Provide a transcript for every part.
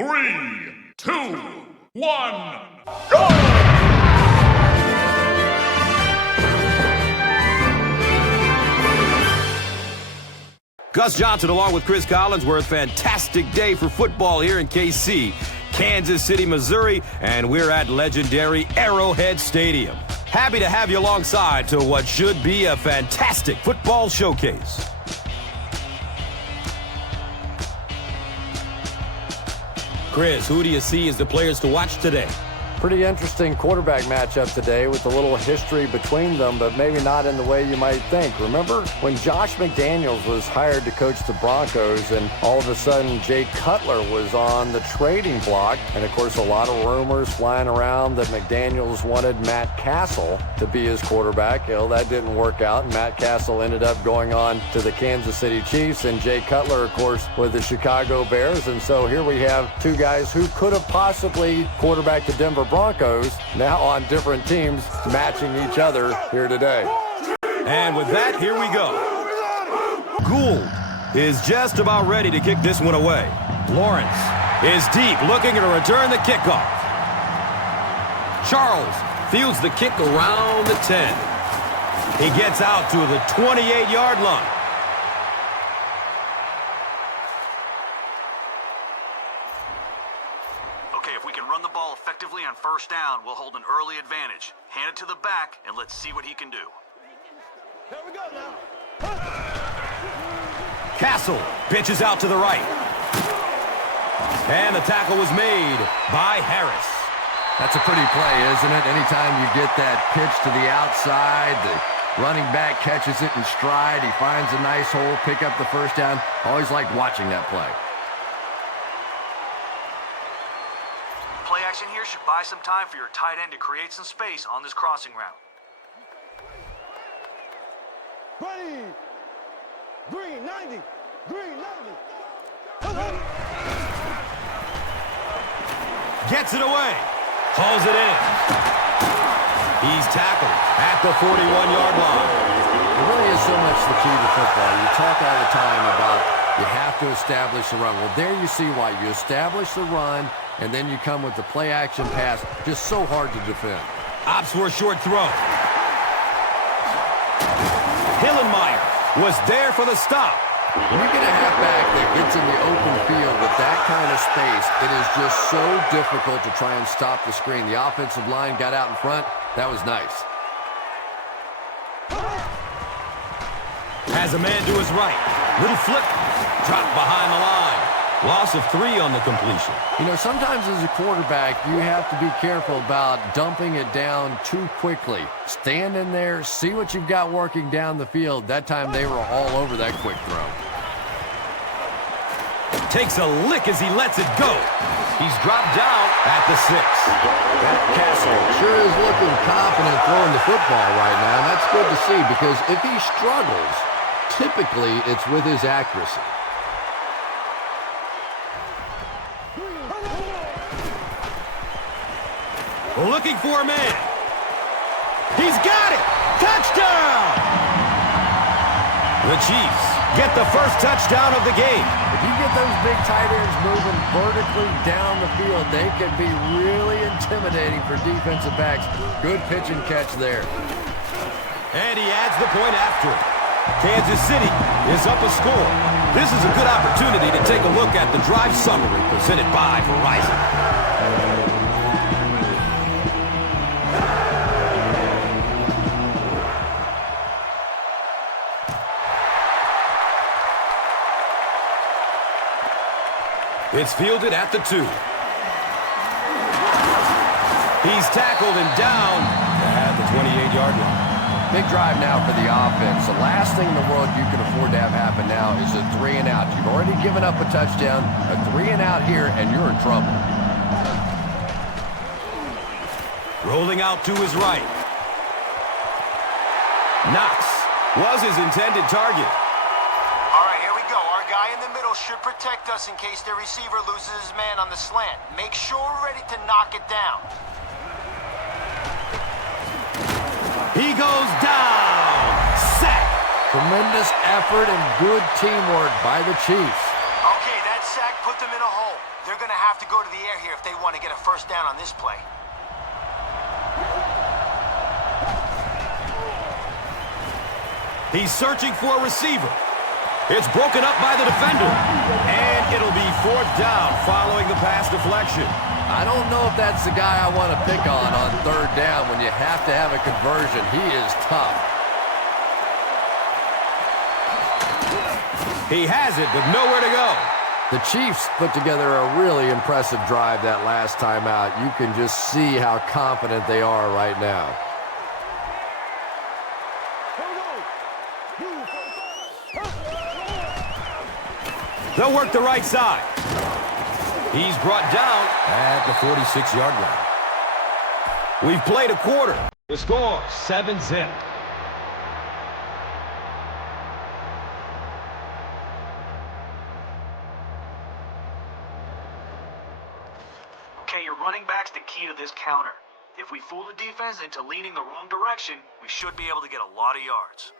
3, 2, 1, go! Gus Johnson along with Chris Collinsworth. Fantastic day for football here in KC, Kansas City, Missouri, and we're at legendary Arrowhead Stadium. Happy to have you alongside to what should be a fantastic football showcase. Chris, who do you see as the players to watch today? Pretty interesting quarterback matchup today with a little history between them, but maybe not in the way you might think. Remember when Josh McDaniels was hired to coach the Broncos and all of a sudden Jay Cutler was on the trading block? And of course, a lot of rumors flying around that McDaniels wanted Matt Castle to be his quarterback. You know, that didn't work out, and Matt Castle ended up going on to the Kansas City Chiefs, and Jay Cutler, of course, with the Chicago Bears. And so here we have two guys who could have possibly quarterbacked the Denver Broncos, now on different teams, matching each other here today. And with that, here we go. Gould is just about ready to kick this one away. Lawrence is deep, looking to return the kickoff. Charles fields the kick around the 10. He gets out to the 28-yard line. Run the ball effectively on first down, we'll hold an early advantage. Hand it to the back, and let's see what he can do. Here we go now. Castle pitches out to the right. And the tackle was made by Harris. That's a pretty play, isn't it? Anytime you get that pitch to the outside, the running back catches it in stride, he finds a nice hole, pick up the first down. Always like watching that play. Play action here should buy some time for your tight end to create some space on this crossing route. Ready. Green 90. Green 90. Gets it away. Hauls it in. He's tackled at the 41-yard line. It really is so much the key to football. You talk all the time about you have to establish the run. Well, there you see why. You establish the run, and then you come with the play-action pass. Just so hard to defend. Opts for a short throw. Hillenmeyer was there for the stop. When you get a halfback that gets in the open field with that kind of space, it is just so difficult to try and stop the screen. The offensive line got out in front. That was nice. Has a man to his right. Little flip. Dropped behind the line. Loss of 3 on the completion. You know, sometimes as a quarterback, you have to be careful about dumping it down too quickly. Stand in there, see what you've got working down the field. That time they were all over that quick throw. Takes a lick as he lets it go. He's dropped down at the 6. That Castle sure is looking confident throwing the football right now. And that's good to see, because if he struggles, typically it's with his accuracy. Looking for a man. He's got it! Touchdown! The Chiefs get the first touchdown of the game. If you get those big tight ends moving vertically down the field, they can be really intimidating for defensive backs. Good pitch and catch there. And he adds the point after. Kansas City is up a score. This is a good opportunity to take a look at the drive summary presented by Verizon. It's fielded at the 2. He's tackled and down at the 28-yard line. Big drive now for the offense. The last thing in the world you can afford to have happen now is a 3-and-out. You've already given up a touchdown, a 3-and-out here, and you're in trouble. Rolling out to his right. Knox was his intended target. All right, here we go. Our guy in the middle should protect us in case their receiver loses his man on the slant. Make sure we're ready to knock it down. He goes down. Sack. Tremendous effort and good teamwork by the Chiefs. Okay, that sack put them in a hole. They're going to have to go to the air here if they want to get a first down on this play. He's searching for a receiver. It's broken up by the defender. And it'll be 4th down following the pass deflection. I don't know if that's the guy I want to pick on 3rd down when you have to have a conversion. He is tough. He has it, but nowhere to go. The Chiefs put together a really impressive drive that last time out. You can just see how confident they are right now. They'll work the right side. He's brought down at the 46-yard line. We've played a quarter. The score, 7-zip. Okay, your running back's the key to this counter. If we fool the defense into leaning the wrong direction, we should be able to get a lot of yards.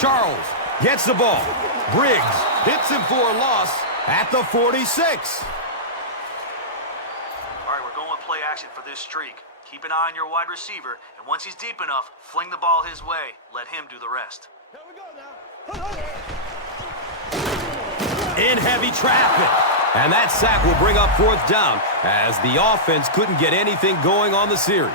Charles gets the ball. Briggs hits him for a loss at the 46. All right, we're going play action for this streak. Keep an eye on your wide receiver, and once he's deep enough, fling the ball his way. Let him do the rest. Here we go now. In heavy traffic. And that sack will bring up 4th down as the offense couldn't get anything going on the series.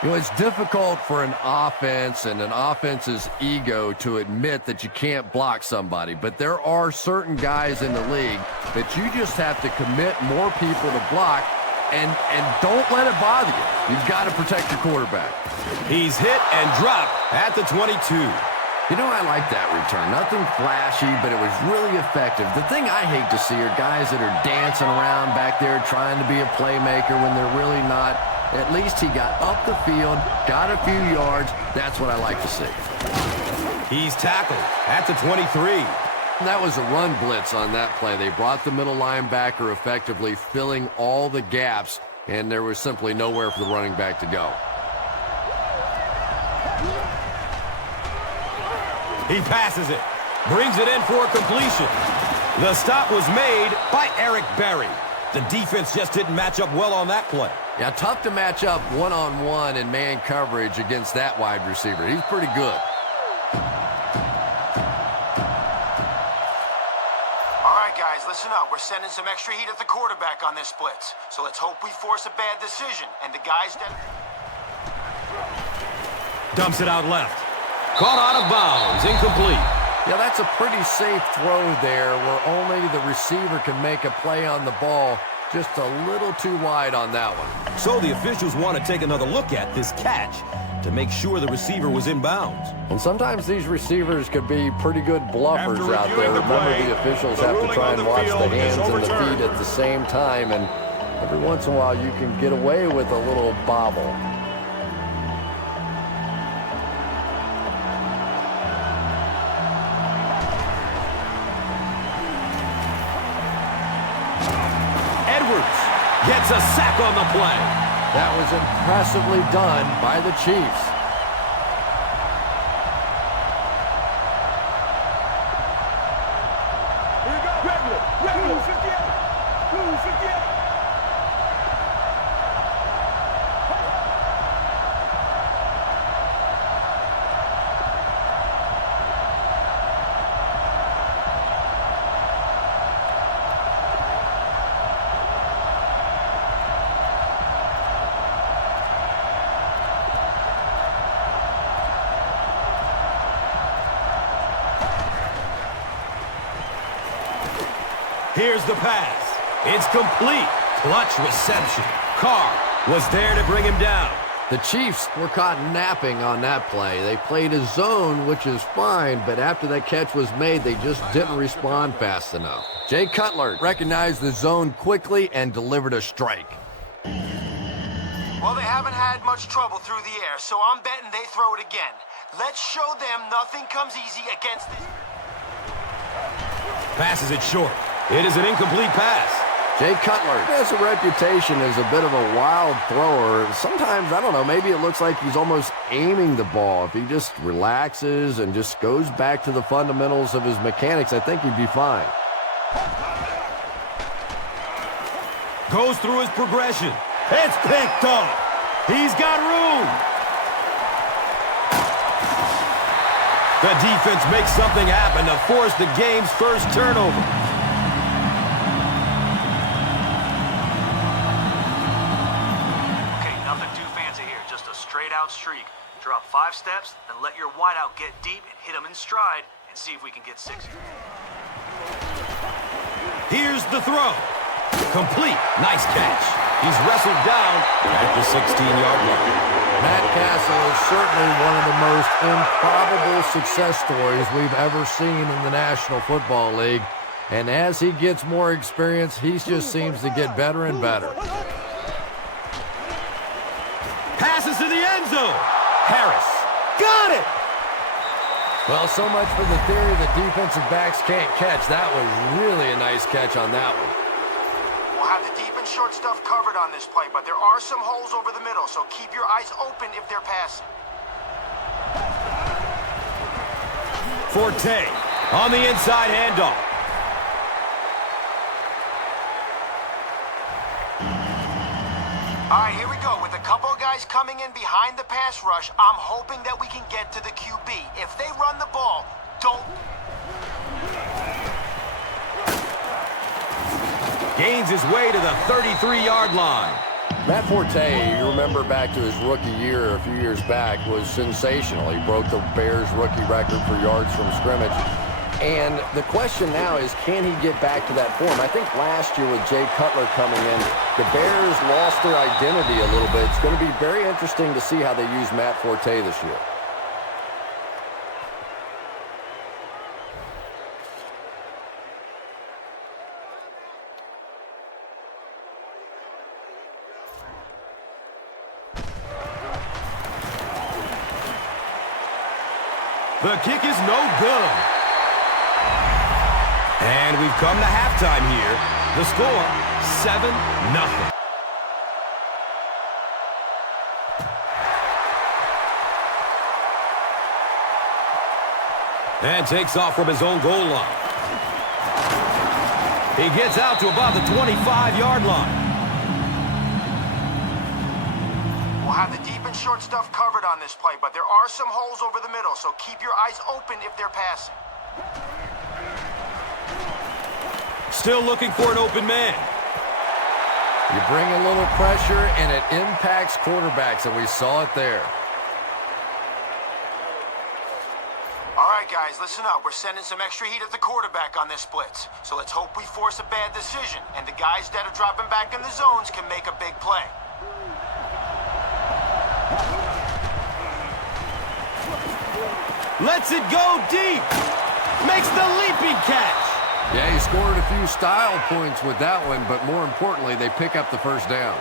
You know, it's difficult for an offense and an offense's ego to admit that you can't block somebody, but there are certain guys in the league that you just have to commit more people to block and don't let it bother you. You've got to protect your quarterback. He's hit and dropped at the 22. You know, I like that return. Nothing flashy, but it was really effective. The thing I hate to see are guys that are dancing around back there trying to be a playmaker when they're really not. At least he got up the field, got a few yards. That's what I like to see. He's tackled at the 23. That was a run blitz on that play. They brought the middle linebacker effectively filling all the gaps, and there was simply nowhere for the running back to go. He passes it, brings it in for a completion. The stop was made by Eric Berry. The defense just didn't match up well on that play. Yeah, tough to match up one-on-one in man coverage against that wide receiver. He's pretty good. All right, guys, listen up. We're sending some extra heat at the quarterback on this blitz. So let's hope we force a bad decision. And the guys that... Dumps it out left. Caught out of bounds, incomplete. Yeah, that's a pretty safe throw there where only the receiver can make a play on the ball. Just a little too wide on that one. So the officials want to take another look at this catch to make sure the receiver was in bounds. And sometimes these receivers could be pretty good bluffers After out there. reviewing the Remember, play, the officials the have to ruling try on and the watch the field is hands and the overturned. feet at the same time. And every once in a while, you can get away with a little bobble. Gets a sack on the play. That was impressively done by the Chiefs. Here we go. Regular. 58. 58. Here's the pass. It's complete. Clutch reception. Carr was there to bring him down. The Chiefs were caught napping on that play. They played a zone, which is fine, but after that catch was made, they just didn't respond fast enough. Jay Cutler recognized the zone quickly and delivered a strike. Well, they haven't had much trouble through the air, so I'm betting they throw it again. Let's show them nothing comes easy against this. Passes it short. It is an incomplete pass. Jay Cutler has a reputation as a bit of a wild thrower. Sometimes, I don't know, maybe it looks like he's almost aiming the ball. If he just relaxes and just goes back to the fundamentals of his mechanics, I think he'd be fine. Goes through his progression. It's picked off. He's got room. The defense makes something happen to force the game's first turnover. Okay, nothing too fancy here. Just a straight-out streak. Drop 5 steps, then let your wideout get deep and hit him in stride, and see if we can get 6 here. Here's the throw. Complete. Nice catch. He's wrestled down at the 16-yard line. Matt Castle is certainly one of the most improbable success stories we've ever seen in the National Football League. And as he gets more experience, he just seems to get better and better. Passes to the end zone. Harris. Got it. Well, so much for the theory that defensive backs can't catch. That was really a nice catch on that one. We'll have the deep and short stuff covered on this play, but there are some holes over the middle, so keep your eyes open if they're passing. Forte on the inside handoff. All right, here we go. With a couple of guys coming in behind the pass rush, I'm hoping that we can get to the QB. If they run the ball, don't... Gains his way to the 33-yard line. Matt Forte, you remember back to his rookie year a few years back, was sensational. He broke the Bears rookie record for yards from scrimmage. And the question now is, can he get back to that form? I think last year with Jay Cutler coming in, the Bears lost their identity a little bit. It's going to be very interesting to see how they use Matt Forte this year. The kick is no good. And we've come to halftime here. The score, 7-0. And takes off from his own goal line. He gets out to about the 25-yard line. We'll have the deep and short stuff covered on this play, but there are some holes over the middle, so keep your eyes open if they're passing. Still looking for an open man. You bring a little pressure, and it impacts quarterbacks, and we saw it there. All right, guys, listen up. We're sending some extra heat at the quarterback on this blitz, so let's hope we force a bad decision, and the guys that are dropping back in the zones can make a big play. Lets it go deep. Makes the leaping catch. Yeah, he scored a few style points with that one, but more importantly, they pick up the first down.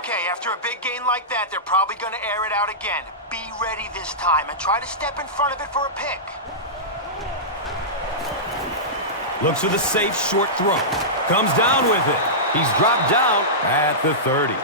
Okay, after a big gain like that, they're probably going to air it out again. Be ready this time and try to step in front of it for a pick. Looks for the safe short throw. Comes down with it. He's dropped down at the 30.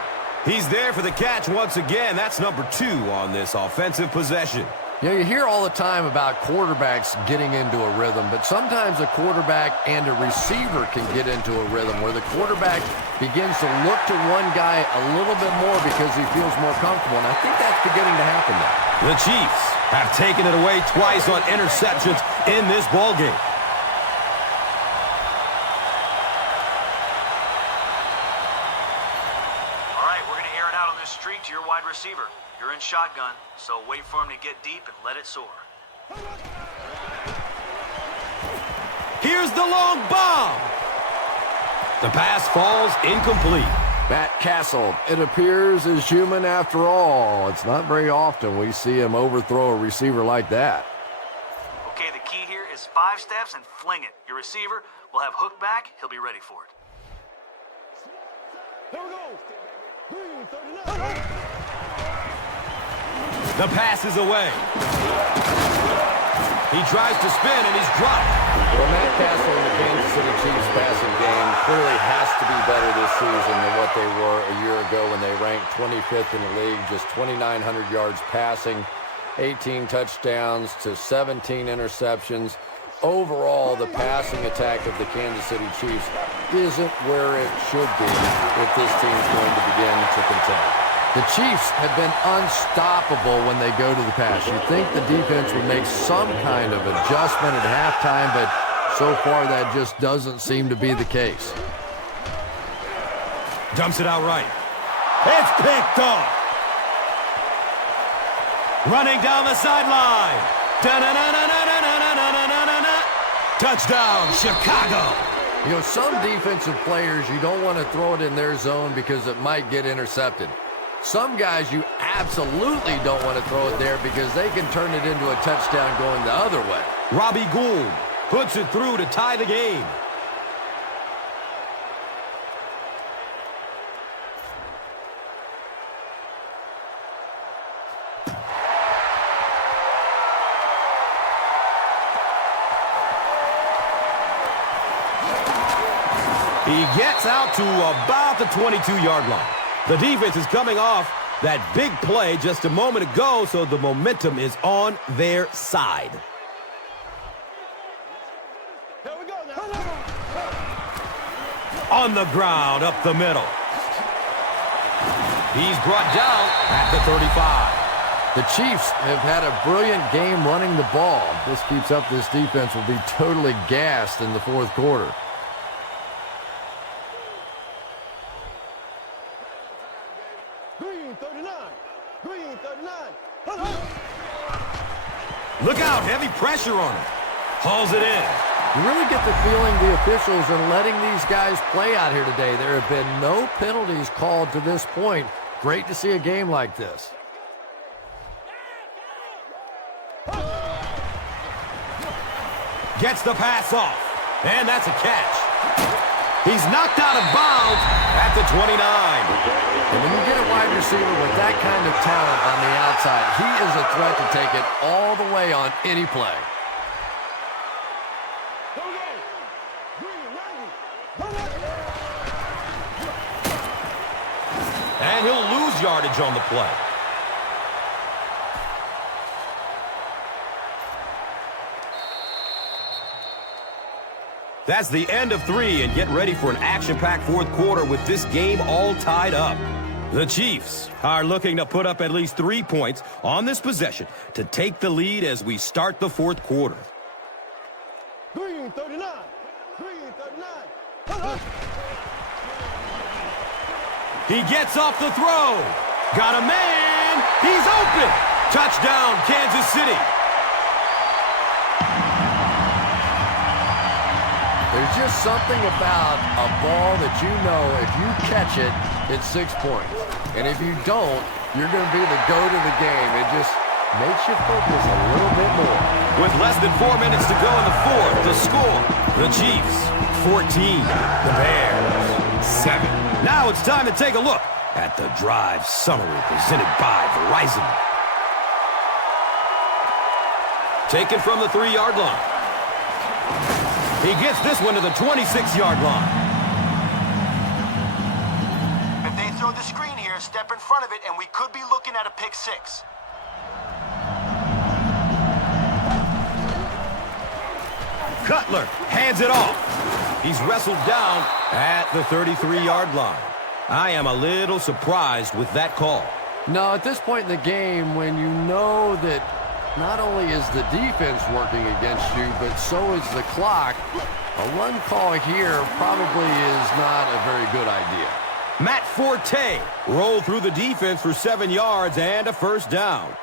He's there for the catch once again. That's number 2 on this offensive possession. Yeah, you hear all the time about quarterbacks getting into a rhythm, but sometimes a quarterback and a receiver can get into a rhythm where the quarterback begins to look to one guy a little bit more because he feels more comfortable, and I think that's beginning to happen now. The Chiefs have taken it away twice on interceptions in this ballgame. All right, we're going to air it out on this streak to your wide receiver. You're in shotgun, so wait for him to get deep and let it soar. Here's the long bomb. The pass falls incomplete. Matt Castle, it appears, is human after all. It's not very often we see him overthrow a receiver like that. Okay, the key here is 5 steps and fling it. Your receiver will have hook back. He'll be ready for it. Here we go. 39. The pass is away. He tries to spin, and he's dropped. Well, Matt Castle and the Kansas City Chiefs passing game clearly has to be better this season than what they were a year ago when they ranked 25th in the league, just 2,900 yards passing, 18 touchdowns to 17 interceptions. Overall, the passing attack of the Kansas City Chiefs isn't where it should be if this team's going to begin to contend. The Chiefs have been unstoppable when they go to the pass. You'd think the defense would make some kind of adjustment at halftime, but so far that just doesn't seem to be the case. Dumps it out right. It's picked off. Running down the sideline. Touchdown, Chicago. You know, some defensive players, you don't want to throw it in their zone because it might get intercepted. Some guys you absolutely don't want to throw it there because they can turn it into a touchdown going the other way. Robbie Gould puts it through to tie the game. He gets out to about the 22-yard line. The defense is coming off that big play just a moment ago, so the momentum is on their side. Here we go now. On the ground, up the middle. He's brought down at the 35. The Chiefs have had a brilliant game running the ball. If this keeps up, this defense will be totally gassed in the fourth quarter. Green 39. Green 39. Look out, heavy pressure on him. Hauls it in. You really get the feeling the officials are letting these guys play out here today. There have been no penalties called to this point. Great to see a game like this. Gets the pass off, and that's a catch. He's knocked out of bounds at the 29. And when you get a wide receiver with that kind of talent on the outside, he is a threat to take it all the way on any play. And he'll lose yardage on the play. That's the end of 3, and get ready for an action-packed fourth quarter with this game all tied up. The Chiefs are looking to put up at least 3 points on this possession to take the lead as we start the fourth quarter. Green 39. Green 39. He gets off the throw. Got a man. He's open. Touchdown, Kansas City. There's just something about a ball that you know if you catch it, it's 6 points. And if you don't, you're going to be the GOAT of the game. It just makes you focus a little bit more. With less than 4 minutes to go in the fourth, the score, the Chiefs, 14, the Bears, 7. Now it's time to take a look at the drive summary presented by Verizon. Taken from the 3-yard line. He gets this one to the 26-yard line. If they throw the screen here, step in front of it, and we could be looking at a pick 6. Cutler hands it off. He's wrestled down at the 33-yard line. I am a little surprised with that call. No, at this point in the game, when you know that not only is the defense working against you, but so is the clock, a run call here probably is not a very good idea. Matt Forte rolled through the defense for 7 yards and a first down.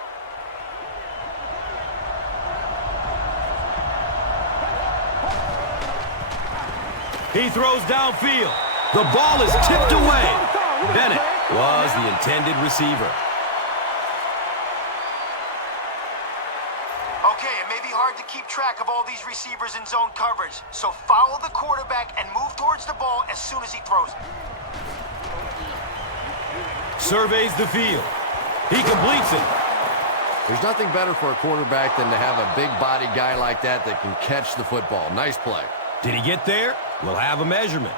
He throws downfield. The ball is tipped away. Bennett was the intended receiver. Okay, it may be hard to keep track of all these receivers in zone coverage, so follow the quarterback and move towards the ball as soon as he throws it. Surveys the field. He completes it. There's nothing better for a quarterback than to have a big body guy like that that can catch the football. Nice play. Did he get there? We'll have a measurement.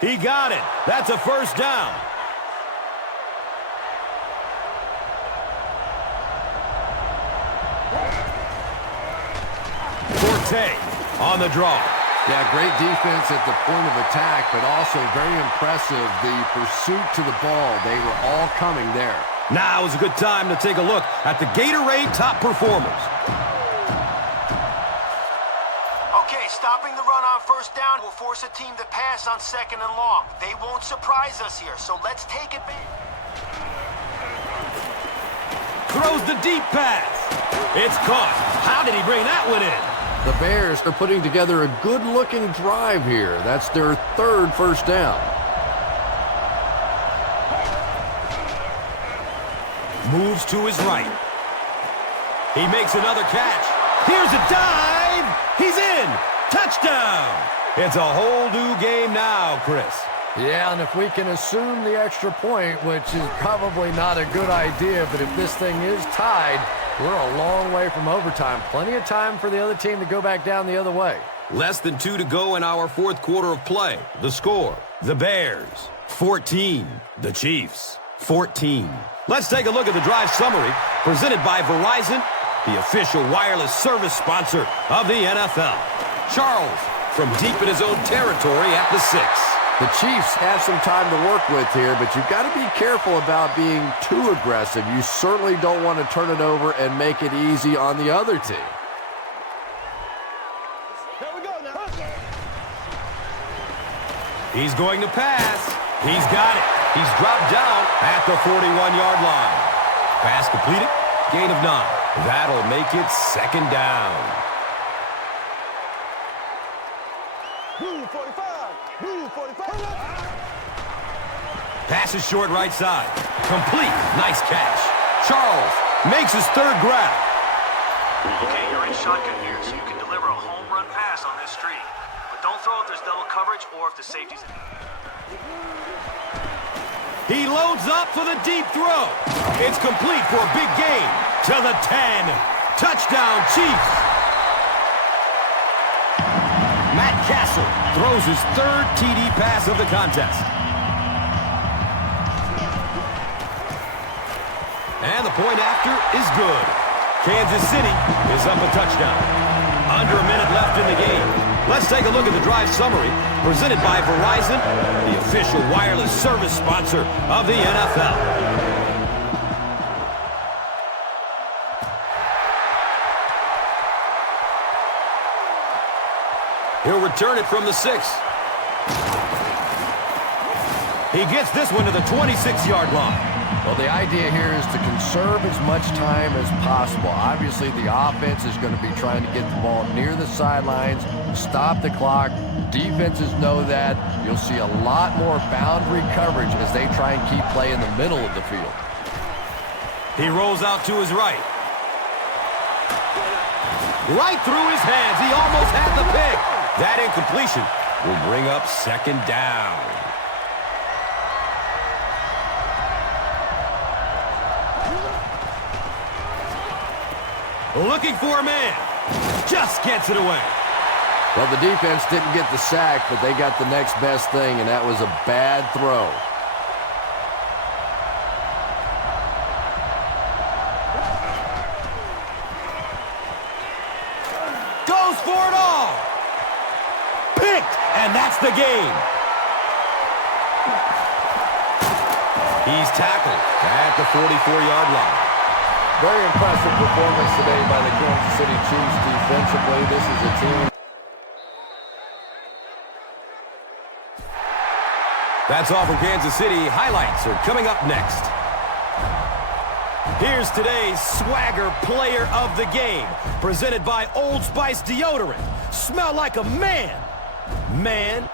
He got it. That's a first down. Forte on the draw. Yeah, great defense at the point of attack, but also very impressive, the pursuit to the ball. They were all coming there. Now is a good time to take a look at the Gatorade top performers. Okay, stopping the run on first down will force a team to pass on second and long. They won't surprise us here, so let's take advantage. Throws the deep pass. It's caught. How did he bring that one in? The Bears are putting together a good-looking drive here. That's their third first down. Moves to his right. He makes another catch. Here's a dive. He's in. Touchdown. It's a whole new game now, Chris. Yeah, and if we can assume the extra point, which is probably not a good idea, but if this thing is tied, we're a long way from overtime. Plenty of time for the other team to go back down the other way. Less than 2 to go in our fourth quarter of play. The score, the Bears, 14. The Chiefs, 14. Let's take a look at the drive summary presented by Verizon, the official wireless service sponsor of the NFL. Charles from deep in his own territory at the 6. The Chiefs have some time to work with here, but you've got to be careful about being too aggressive. You certainly don't want to turn it over and make it easy on the other team. Here we go now. He's going to pass. He's got it. He's dropped down at the 41-yard line. Pass completed. Gain of 9. That'll make it second down. Blue 45. Blue 45. Pass is short right side. Complete. Nice catch. Charles makes his third grab. Okay, you're in shotgun here, so you can deliver a home run pass on this streak. But don't throw if there's double coverage or if the safety's in. He loads up for the deep throw. It's complete for a big gain to the 10. Touchdown, Chiefs. Matt Castle throws his third TD pass of the contest. And the point after is good. Kansas City is up a touchdown. Under a minute left in the game. Let's take a look at the drive summary presented by Verizon, the official wireless service sponsor of the NFL. He'll return it from the 6. He gets this one to the 26-yard line. Well, the idea here is to conserve as much time as possible. Obviously, the offense is going to be trying to get the ball near the sidelines, stop the clock. Defenses know that. You'll see a lot more boundary coverage as they try and keep play in the middle of the field. He rolls out to his right. Right through his hands. He almost had the pick. That incompletion will bring up second down. Looking for a man. Just gets it away. Well, the defense didn't get the sack, but they got the next best thing, and that was a bad throw. Goes for it all. Picked, and that's the game. He's tackled at the 44-yard line. Very impressive performance today by the Kansas City Chiefs defensively. This is a team. That's all from Kansas City. Highlights are coming up next. Here's today's Swagger Player of the Game, presented by Old Spice Deodorant. Smell like a man. Man